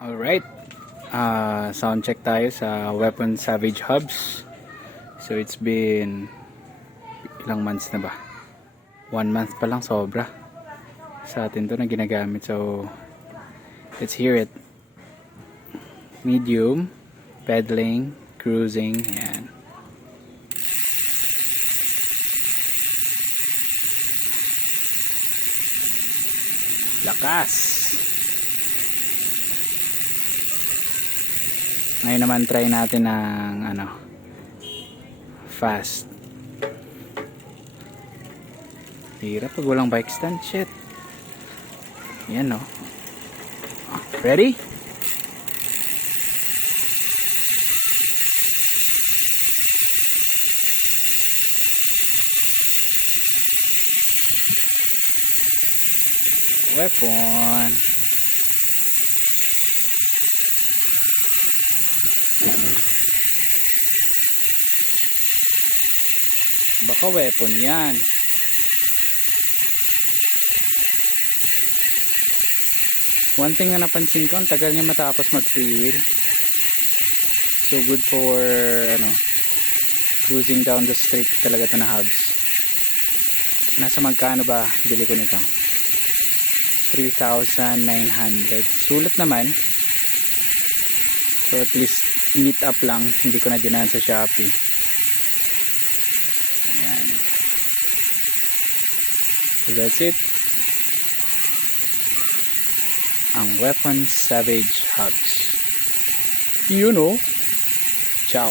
Alright, sound check tayo sa Weapon Savage Hubs. So it's been ilang months na ba? 1 month pa lang, sobra sa atin to na ginagamit. So let's hear it. Medium, pedaling, cruising, yan. Lakas. Ngayon naman try natin ng fast. Hirap pag walang bike stand, shit. Yan, no. Ready? Weapon. Baka weapon yan. One thing na napansin ko, ang tagal niya matapos mag freewheel. So good for cruising down the street talaga ito na hubs. Nasa magkano ba bili ko nito? 3,900. Sulit naman. So at least meet up lang, hindi ko na dinahan sa Shopee. Ayan. So that's it. Ang Weapon Savage Hubs. You know. Ciao.